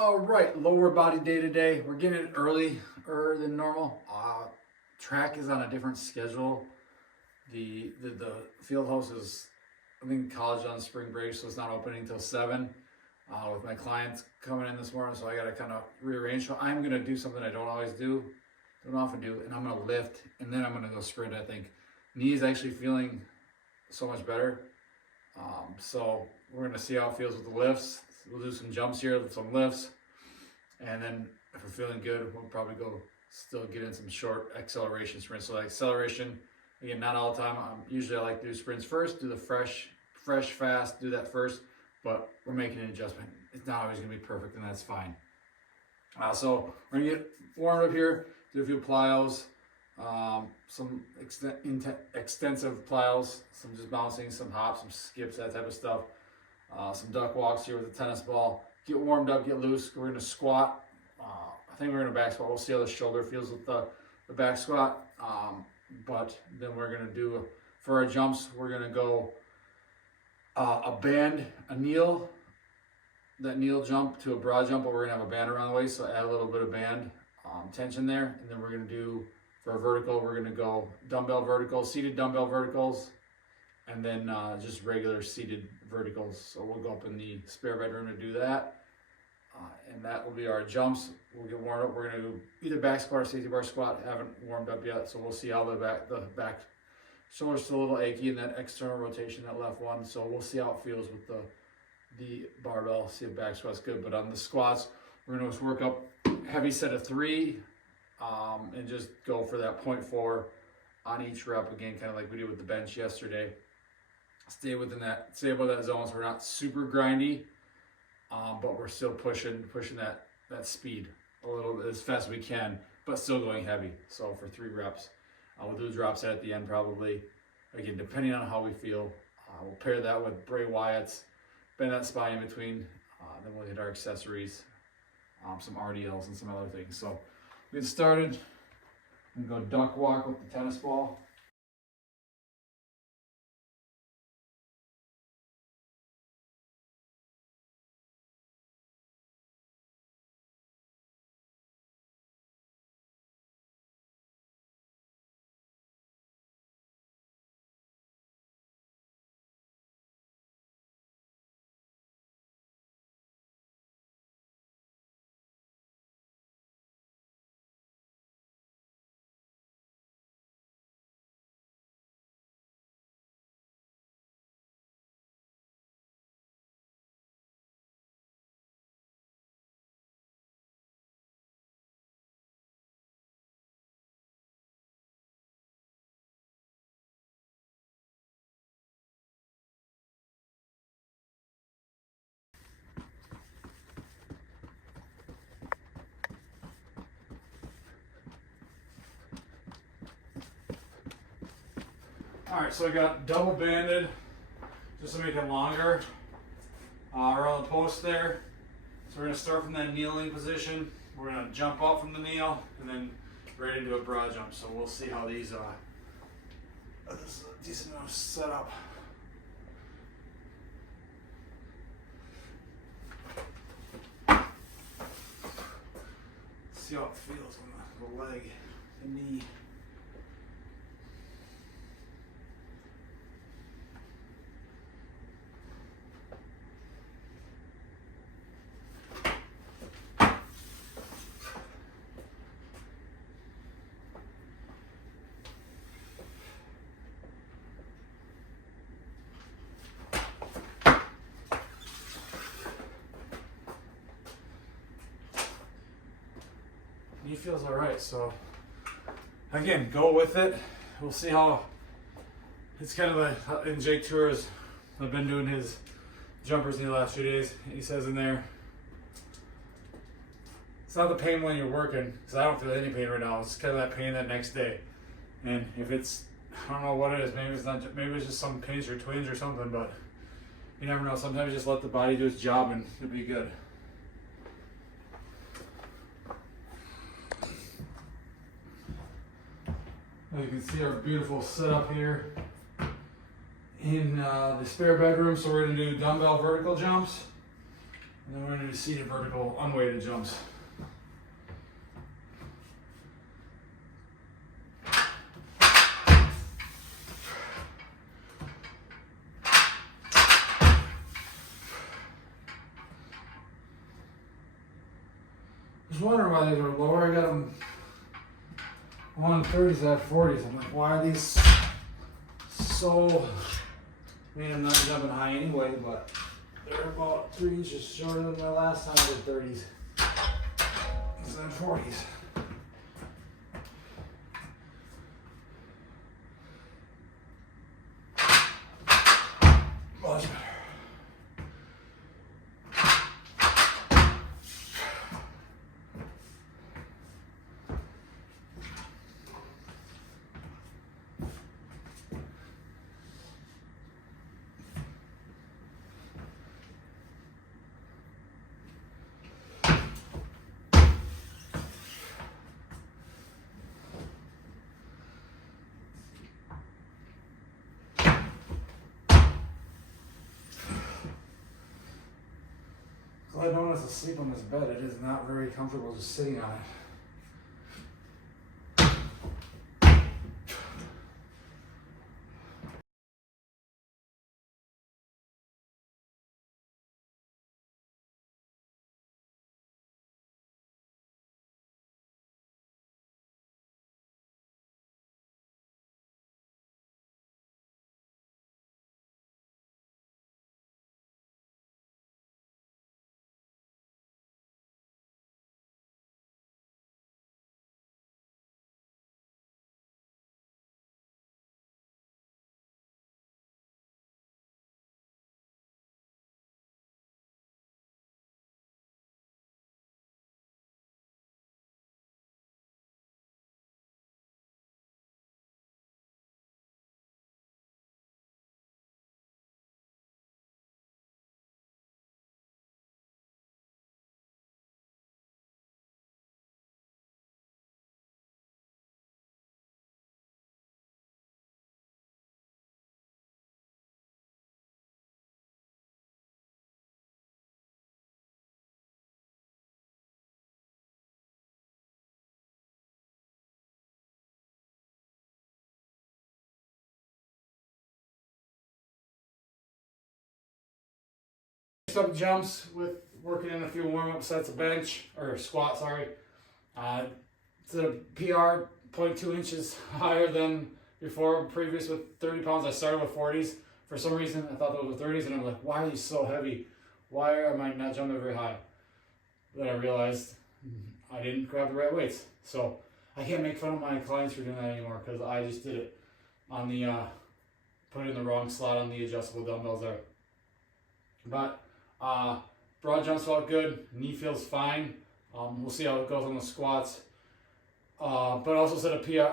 All right, lower body day today. We're getting it earlier than normal. Track is on a different schedule. The field house is, I'm in college on spring break, so it's not opening until 7. With my clients coming in this morning, so I got to kind of rearrange. So I'm gonna do something I don't often do, and I'm gonna lift, and then I'm gonna go sprint. I think knee is actually feeling so much better. So we're gonna see how it feels with the lifts. We'll do some jumps here, some lifts, and then if we're feeling good, we'll probably still get in some short acceleration sprints. So like acceleration, again, not all the time. Usually I like to do sprints first, do the fresh, fast, do that first, but we're making an adjustment. It's not always gonna be perfect, and that's fine. So we're gonna get warmed up here, do a few plyos, some extensive plyos, some just bouncing, some hops, some skips, that type of stuff. Some duck walks here with the tennis ball. Get warmed up, get loose. We're gonna squat. I think we're gonna back squat. We'll see how the shoulder feels with the back squat. But then we're gonna do, for our jumps, we're gonna go a band, a kneel, that kneel jump to a broad jump, but we're gonna have a band around the waist, so add a little bit of band tension there. And then we're gonna do, for a vertical, we're gonna go dumbbell verticals, seated dumbbell verticals, and then just regular seated verticals. So we'll go up in the spare bedroom to do that. And that will be our jumps. We'll get warmed up. We're gonna do either back squat or safety bar squat. Haven't warmed up yet, so we'll see how the back shoulder's still a little achy in that external rotation, that left one. So we'll see how it feels with the barbell. See if back squat's good. But on the squats, we're gonna just work up heavy set of 3, and just go for that 0.4 on each rep again, kind of like we did with the bench yesterday. Stay above that zone, so we're not super grindy, but we're still pushing that speed a little bit as fast as we can, but still going heavy. So for 3 reps, we'll do a drop set at the end probably. Again, depending on how we feel, we'll pair that with Bray Wyatt's, bend that spine in between. Then we'll hit our accessories, some RDLs and some other things. So we get started. I'm gonna go duck walk with the tennis ball. All right, so I got double banded just to make it longer around the post there. So we're gonna start from that kneeling position. We're gonna jump up from the kneel and then right into a broad jump. So we'll see how these, this is a decent enough setup. See how it feels on the leg, the knee. He feels all right, so again, go with it. We'll see how, it's kind of in Jake Tours, I've been doing his jumpers in the last few days. He says in there, it's not the pain when you're working, because I don't feel any pain right now. It's kind of that pain that next day. And if it's, I don't know what it is, maybe it's just some pinch or twinge or something, but you never know. Sometimes you just let the body do its job and it'll be good. As you can see, our beautiful setup here in the spare bedroom. So we're going to do dumbbell vertical jumps. And then we're going to do seated vertical unweighted jumps. I was wondering why these were lower. I got them 130s at 40s. I'm like, why are these so... I mean, I'm not jumping high anyway, but they're about 3 inches shorter than my last time I did 30s. Instead of 40s. Much better. Well, I don't have to sleep on this bed. It is not very comfortable just sitting on it. Up jumps with working in a few warm-up sets of bench or squat, sorry. It's a PR 0.2 inches higher than before, previous with 30 pounds. I started with 40s. For some reason, I thought those were 30s, and I'm like, why are these so heavy? Why am I not jumping very high? Then I realized I didn't grab the right weights. So I can't make fun of my clients for doing that anymore because I just did it on the, put in the wrong slot on the adjustable dumbbells there. But broad jumps felt good, knee feels fine. We'll see how it goes on the squats. But also set a PR,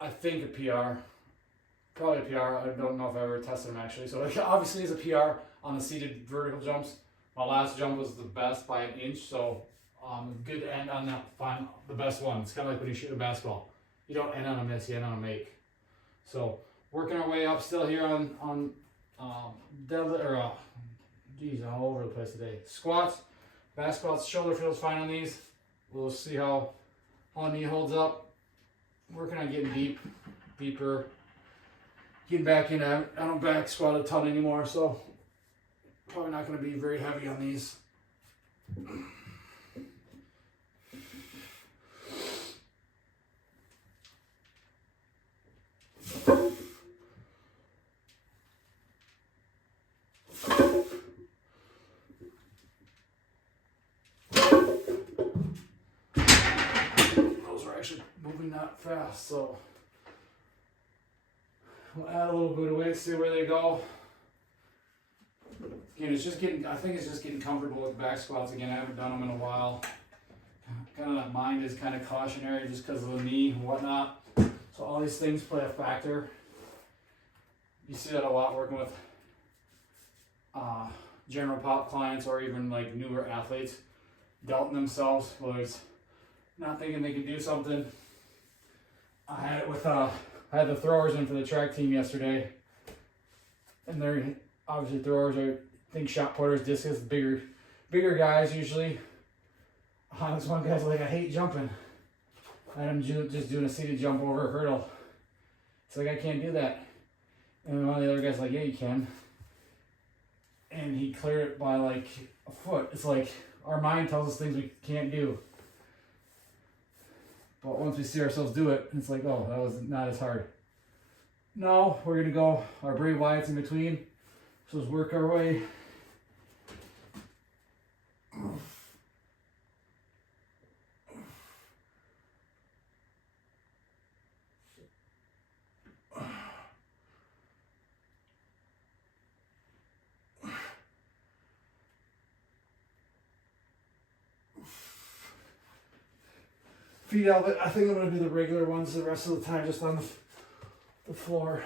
I think a PR, probably a PR. I don't know if I ever tested them actually. So it obviously is a PR on the seated vertical jumps. My last jump was the best by 1 inch, so good to end on that, find the best one. It's kind of like when you shoot a basketball. You don't end on a miss, you end on a make. So working our way up still here on deadlift, or geez, I'm all over the place today. Squats, back squats, shoulder feels fine on these. We'll see how knee holds up. Working on getting deeper, getting back in. I don't back squat a ton anymore, so probably not going to be very heavy on these. Actually moving that fast, so we'll add a little bit of weight, see where they go. Again, it's just getting, I think it's just getting comfortable with back squats again. I haven't done them in a while. Kind of that mind is kind of cautionary just because of the knee and whatnot. So all these things play a factor. You see that a lot working with general pop clients or even like newer athletes, doubting themselves, whether it's not thinking they can do something. I had it with I had the throwers in for the track team yesterday, and they're obviously throwers are, I think, shot putters, discus, bigger bigger guys usually. This one guy's like, I hate jumping. And I'm just doing a seated jump over a hurdle. It's like, I can't do that. And one of the other guys like, yeah, you can. And he cleared it by like a foot. It's like our mind tells us things we can't do. But once we see ourselves do it, it's like, oh, that was not as hard. Now we're gonna go our Bray Wyatt's in between. So let's work our way. Feet out. I think I'm gonna do the regular ones the rest of the time, just on the floor.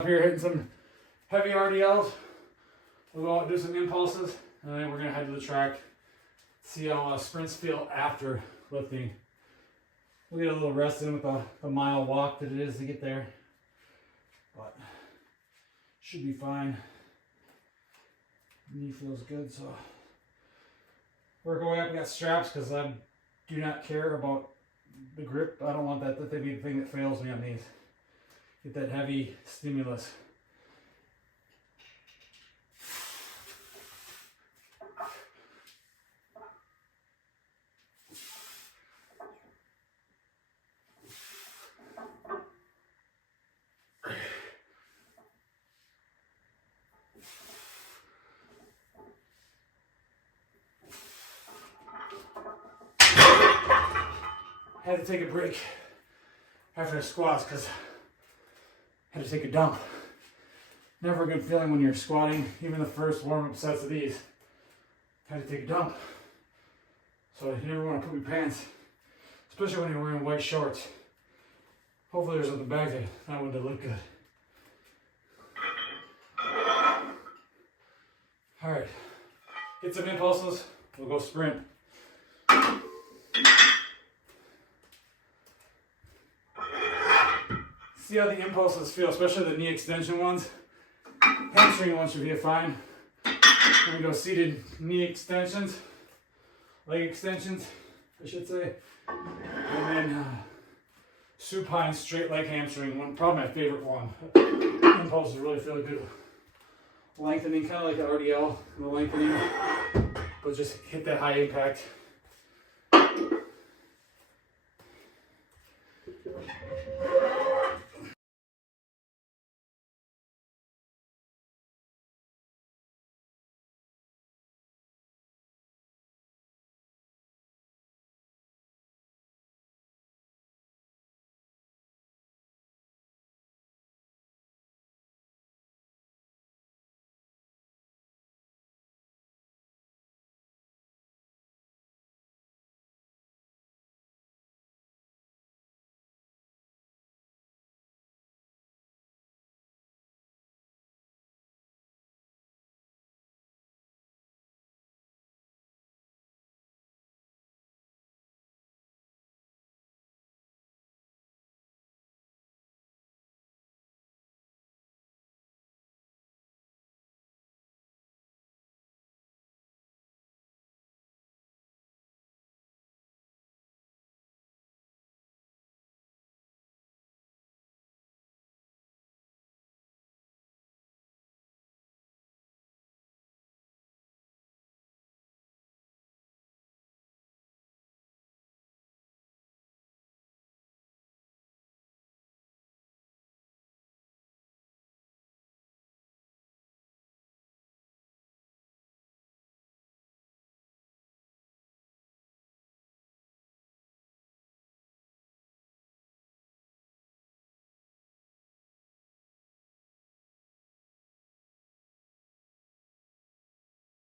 Up here hitting some heavy RDLs. We'll go out and do some impulses, and then we're gonna head to the track, see how sprints feel after lifting. We'll get a little rest in with the mile walk that it is to get there, but should be fine. Knee feels good, so work our way up. We got straps because I do not care about the grip. I don't want that to be the thing that fails me on these. Get that heavy stimulus. Had to take a break after the squats because I had to take a dump. Never a good feeling when you're squatting, even the first warm-up sets of these. Had to take a dump. So you never want to poop your pants, especially when you're wearing white shorts. Hopefully there's something back there. That one did look good. All right, hit some impulses, we'll go sprint. See how the impulses feel, especially the knee extension ones. Hamstring ones should be fine. Then we go seated knee extensions, leg extensions, I should say. And then supine straight leg hamstring one, probably my favorite one. Impulses really feel good. Lengthening, kind of like the RDL, the lengthening, but just hit that high impact.